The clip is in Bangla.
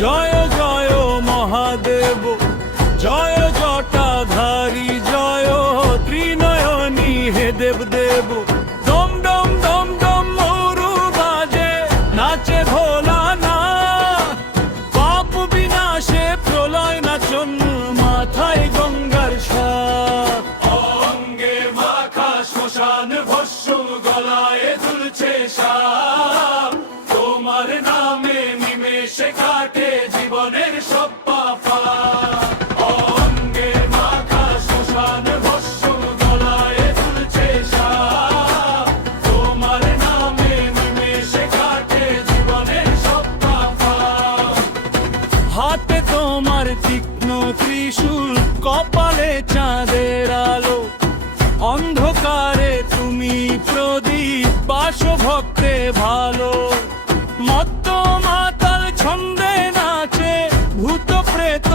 জয় জয় মহাদেব, জয় জটাধারী, জয় ত্রিনয়নী হে দেব দেব। ডম ডম ডম ডম মরু বাজে, নাচে ভোলা না, পাপ বিনাশে প্রলয় নাচন, মাথায় গঙ্গার সাপ। অঙ্গে মাখা শ্মশান ভস্য, গলায় ঝুলছে সাপ, তোমার নামে নিমেষে কাটে জীবনের সব পাপ। অঙ্গে মাখা শ্মশান ভস্য, গলায় ঝুলছে সাপ, তোমার নামে নিমেষে কাটে জীবনের সব পাপ। হাতে তোমার তীক্ষ্ণ ত্রিশূল, কপালে চাঁদের আলো, অন্ধকারে তুমি প্রদীপ, বাসো ভক্তে ভালো। মত্ত মাতাল ছন্দে নাচে ভূত প্রেত